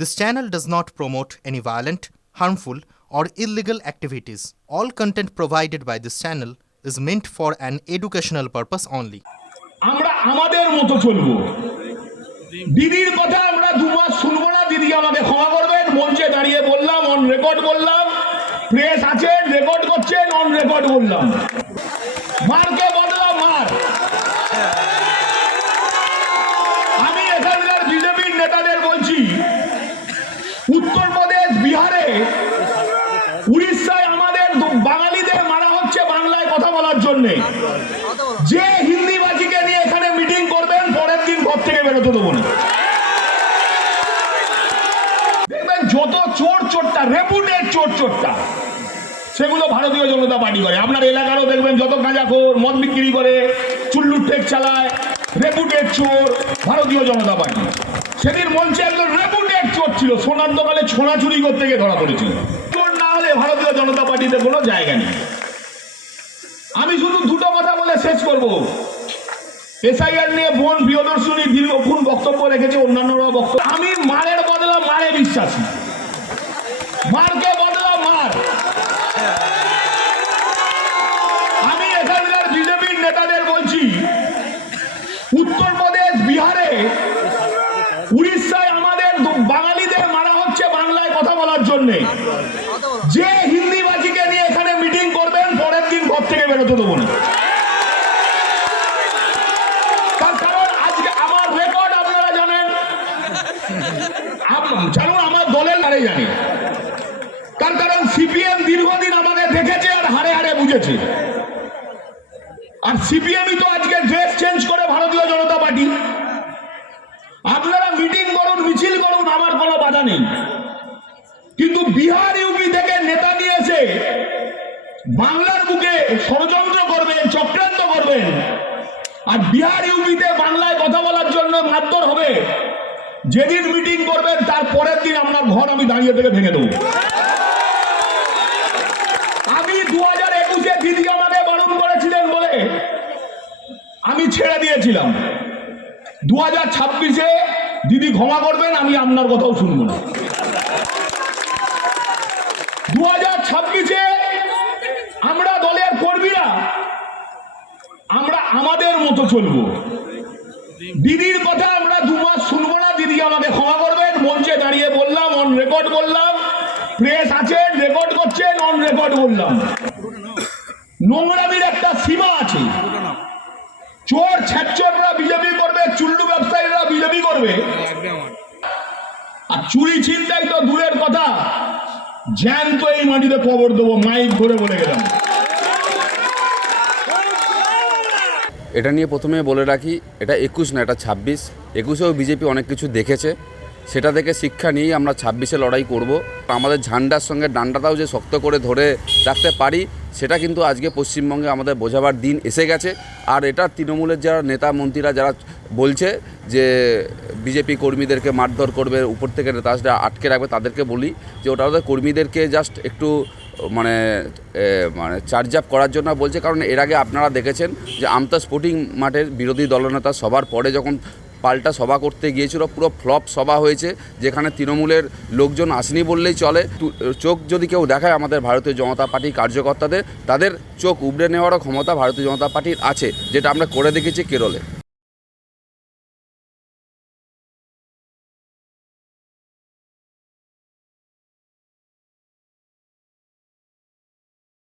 This channel does not promote any violent, harmful, or illegal activities. All content provided by this channel is meant for an educational purpose only. আমরা আমাদের মতো চলবো। দিদির কথা আমরা 2 মাস শুনবো না। দিদি আমাকে ক্ষমা করবেন। মঞ্চে দাঁড়িয়ে বললাম, অন রেকর্ড বললাম, প্রেস আছে রেকর্ড করছেন, অন রেকর্ড বললাম। মারকে বদলা মার। আমি এখানকার বিজেপির নেতাদের বলছি, উত্তরপ্রদেশ, বিহারে, উড়িষ্যায় আমাদের বাঙালিদের মারা হচ্ছে বাংলায় কথা বলার জন্য। যে হিন্দিবাজিকে নিয়ে এখানে মিটিং করবেন, পরের দিন ঘর থেকে বেরোতে দেবো না। দেখবেন যত চোর চোরটা, রেপুটেড চোর চোরটা, সেগুলো ভারতীয় জনতা পার্টি করে। আপনার এলাকারও দেখবেন যত গাঁজাখোর, মদ বিক্রি করে, চুল্লুর ঠেক চালায়, রেপুটেড চোর ভারতীয় জনতা পার্টি। সেদিন মঞ্চে একজন রেপুটেড চোর ছিল, সোনার দোকানে সোনা চুরি করতে গিয়ে ধরা পড়েছিল। চোর না হলে ভারতীয় জনতা পার্টিতে কোনো জায়গা নেই। আমি শুধু দুটো কথা বলে শেষ করব। এসআইআর নিয়ে বোন প্রিয়দর্শনী দীর্ঘক্ষণ বক্তব্য রেখেছে, অন্যান্যরা বক্তব্য। আমি মারের বদলা মারে বিশ্বাসী। মারকে বদলা মার। আমি এখানকার বিজেপির নেতাদের বলছি, উত্তরপ্রদেশ, বিহারে, উড়িষ্যায় আমাদের বাঙালিদের মারা হচ্ছে বাংলায় কথা বলার জন্য। যে হিন্দিবাজিকে নিয়ে এখানে মিটিং করবেন, পরের দিন ঘর থেকে বেরোতে দেবো না। তার কারণ আজকে আমার রেকর্ড আপনারা জানেন, জানুন আমার দলের নারে জানে। তার কারণ সিপিএম দীর্ঘদিন আমাকে দেখেছে আর হারে হারে বুঝেছে। আর সিপিএমই তো আজকে ড্রেস চেঞ্জ করে ভারতীয় জনতা পার্টি। আপনারা মিটিং করুন, মিছিল করুন, আমার কোনো বাধা নেই। কিন্তু বিহার, ইউপি থেকে নেতা নিয়ে এসে বাংলার বুকে ষড়যন্ত্র করবেন, চক্রান্ত করবেন, আর বিহার, ইউপিতে বাংলায় কথা বলার জন্য মারধর হবে। যেদিন মিটিং করবেন তার পরের দিন আপনার ঘর আমি দাঁড়িয়ে থেকে ভেঙে দেবো। আমি 2021-এ দিদি আমাকে বারণ করেছিলেন বলে আমি ছেড়ে দিয়েছিলাম। 2026-এ দিদি ক্ষমা করবেন, আমি আপনার কথাও শুনবো না। 2026-এ আমরা দলের কর্মীরা আমরা আমাদের মতো চলবো। দিদির কথা আমরা 2 মাস শুনবো না। দিদি আমাকে ক্ষমা করবেন। মঞ্চে দাঁড়িয়ে বললাম, অন রেকর্ড বললাম, প্রেস আছে রেকর্ড করছেন, অন রেকর্ড বললাম। নোংরামির একটা সীমা আছে। চোর ছ্যাচররা বিজেপি করবে, চুল্লু ব্যবসায়ীরা বিজেপি করবে, আর চুরি ছিনতাই তো দূরের কথা, জ্যান্ত এই মাটিতে কবর দেবো, মাইক ধরে বলে গেলাম। এটা নিয়ে প্রথমে বলে রাখি, এটা 21 না, এটা 26। 21-এও বিজেপি অনেক কিছু দেখেছে, সেটা থেকে শিক্ষা নিয়েই আমরা 26-এ লড়াই করব। আমাদের ঝান্ডার সঙ্গে ডান্ডাটাও যে শক্ত করে ধরে রাখতে পারি, সেটা কিন্তু আজকে পশ্চিমবঙ্গে আমাদের বোঝাবার দিন এসে গেছে। আর এটা তৃণমূলের যারা নেতা মন্ত্রীরা যারা বলছে যে বিজেপি কর্মীদেরকে মারধর করবে, উপর থেকে নেতারা আটকে রাখবে, তাদেরকে বলি যে ওটা ওদের কর্মীদেরকে জাস্ট একটু মানে চার্জ আপ করার জন্য বলছে। কারণ এর আগে আপনারা দেখেছেন যে আমতা স্পোর্টিং মাঠের বিরোধী দলনেতা সবার পরে যখন পাল্টা সভা করতে গিয়েছিল, পুরো ফ্লপ সভা হয়েছে, যেখানে তৃণমূলের লোকজন আসেনি বললেই চলে। চোখ যদি কেউ দেখায় আমাদের ভারতীয় জনতা পার্টির কার্যকর্তাদের, তাদের চোখ উবড়ে নেওয়ারও ক্ষমতা ভারতীয় জনতা পার্টির আছে, যেটা আমরা করে দেখেছি কেরলে।